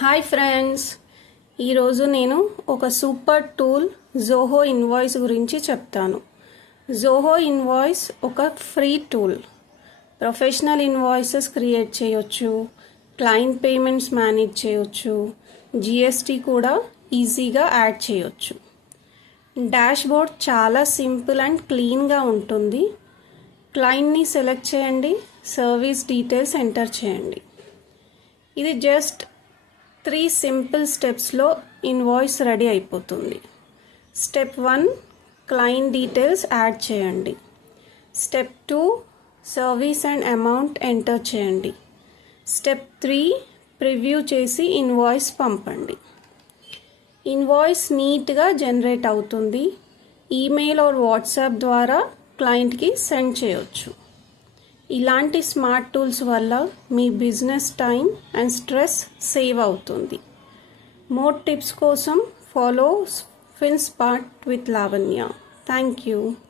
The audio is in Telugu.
హాయ్ ఫ్రెండ్స్, ఈరోజు నేను ఒక సూపర్ టూల్ జోహో ఇన్వాయిస్ గురించి చెప్తాను. జోహో ఇన్వాయిస్ ఒక free tool. Professional invoices create చేయొచ్చు, క్లయింట్ పేమెంట్స్ మేనేజ్ చేయొచ్చు, జిఎస్టీ కూడా ఈజీగా యాడ్ చేయొచ్చు. డాష్బోర్డ్ చాలా సింపుల్ అండ్ క్లీన్గా ఉంటుంది. క్లయింట్ని సెలెక్ట్ చేయండి, సర్వీస్ డీటెయిల్స్ ఎంటర్ చేయండి. ఇది జస్ట్ 3 సింపుల్ స్టెప్స్లో ఇన్వాయిస్ రెడీ అయిపోతుంది. స్టెప్ 1, క్లయింట్ డీటెయిల్స్ యాడ్ చేయండి. Step 2, service and amount enter చేయండి. స్టెప్ 3, ప్రివ్యూ చేసి ఇన్వాయిస్ పంపండి. ఇన్వాయిస్ నీట్గా జనరేట్ అవుతుంది. ఈమెయిల్ ఆర్ వాట్సాప్ ద్వారా క్లయింట్కి సెండ్ చేయొచ్చు. ఇలాంటి స్మార్ట్ టూల్స్ వల్ల మీ business time and stress save అవుతుంది. మోర్ టిప్స్ కోసం follow Finspart with Lavanya. Thank you.